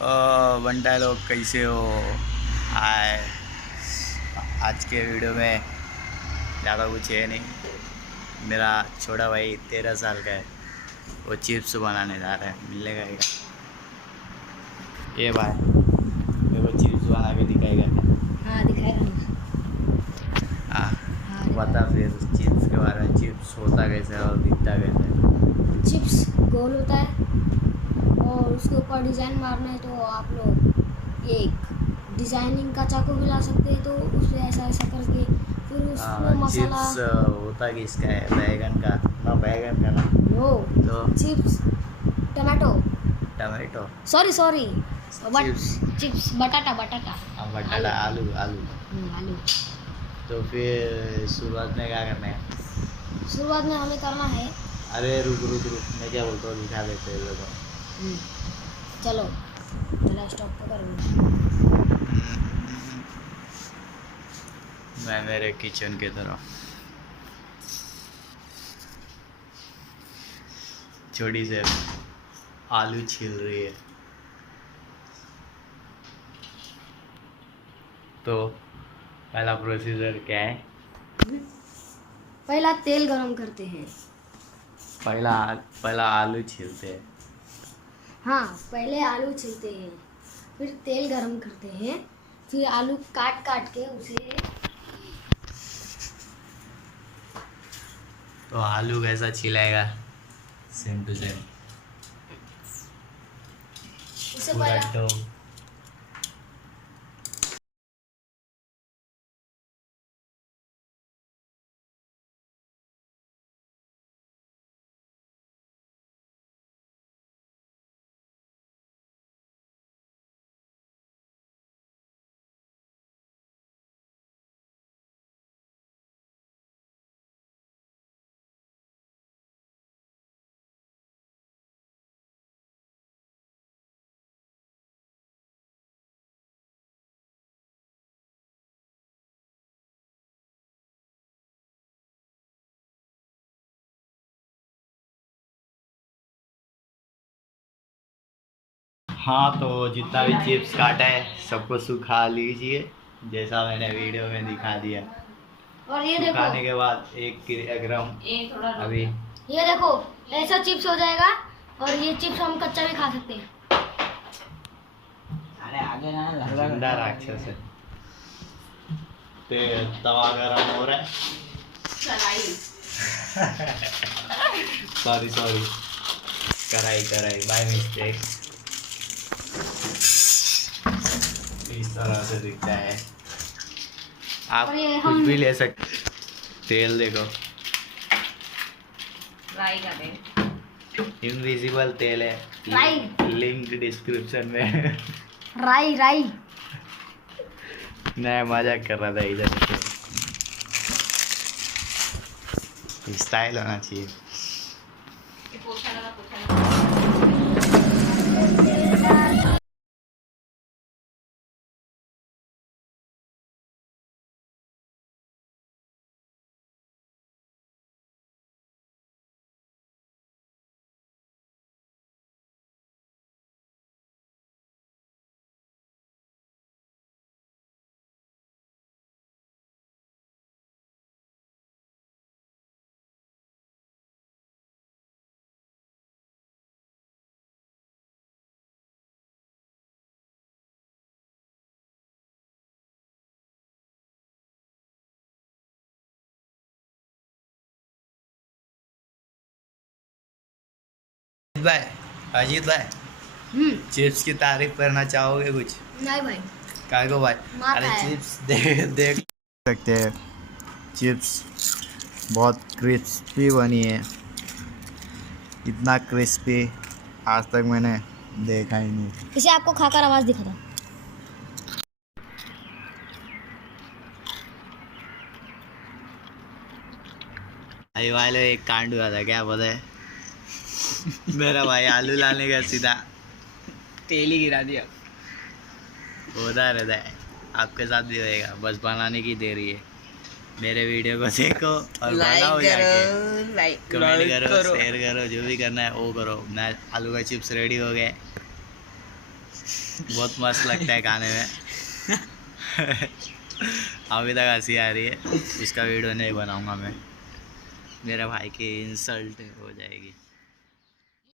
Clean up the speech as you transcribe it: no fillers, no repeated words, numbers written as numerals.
बंटा लोग कैसे हो? हाय। आज के वीडियो में ज़्यादा कुछ है नहीं। मेरा छोटा भाई 13 साल का है, वो चिप्स बनाने जा रहा है। मिलेगा क्या? ये भाई मेरे को चिप्स बना के दिखाएगा। हाँ दिखाएगा। हाँ बता फिर चिप्स के बारे में। चिप्स होता कैसे है और दिखता कैसे है? चिप्स गोल होता है और उसके ऊपर डिज़ाइन मारना है तो आप लोग एक डिज़ाइनिंग का चाकू भी ला सकते हैं, तो उसे ऐसा ऐसा करके फिर उसमें मसाला। चिप्स होता किसका है? बैगन का ना? बैगन का ना? नो तो chips tomato, tomato. Sorry chips बटाटा बटाटा, आलू। आलू। तो फिर शुरुआत में क्या करना है? शुरुआत में हमें करना है। अरे रुक, मैं क्या बोलता हूँ, दिखा देते हैं लोगों। चलो पहले स्टॉप तो करो। मैं मेरे किचन की तरफ छोटी से आलू छील रही है। तो पहला प्रोसीजर क्या है? पहला तेल गरम करते हैं। पहला आलू छीलते हैं। हाँ पहले आलू छीलते हैं, फिर तेल गरम करते हैं, फिर आलू काट काट के उसे। तो आलू कैसा छिलाएगा? सेम टू सेम उसे पूरा पहला डो। हाँ तो जितना भी चिप्स काटा है सबको सुखा लीजिए, जैसा मैंने वीडियो में दिखा दिया। और ये सुखाने देखो, के बाद 1 किलोग्राम अभी ये देखो ऐसा चिप्स हो जाएगा। और ये चिप्स हम कच्चा भी खा सकते हैं। अरे आगे ना जिंदा राक्षस है। तवा गरम हो रहा है। सॉरी कराई बाय मिस्टेक। इस तरह से दिखता है। आप कुछ भी ले सकते। तेल देखो, राई का तेल, इनविजिबल तेल है। राई। लिंक डिस्क्रिप्शन में। राई मैं मजाक कर रहा था इधर। स्टाइल होना चाहिए। अजीत भाई, चिप्स की तारीफ करना चाहोगे कुछ? नहीं भाई। काय को भाई? अरे चिप्स देख सकते हैं। चिप्स बहुत क्रिस्पी बनी है। इतना क्रिस्पी आज तक मैंने देखा ही नहीं। इसे आपको खाकर आवाज दिखा था। अभी वाले एक कांड हुआ था, क्या पता है? मेरा भाई आलू लाने का सीधा तेल ही गिरा दिया। होता रहता है, आपके साथ भी होएगा। बस बनाने की देरी है। मेरे वीडियो को देखो और बनाओ जाके। कमेंट करो, शेयर करो, जो भी करना है वो करो। मैं आलू का चिप्स रेडी हो गए। बहुत मस्त लगता है खाने में। अभी तक हंसी आ रही है। इसका वीडियो नहीं बनाऊंगा मैं, मेरे भाई की इंसल्ट हो जाएगी।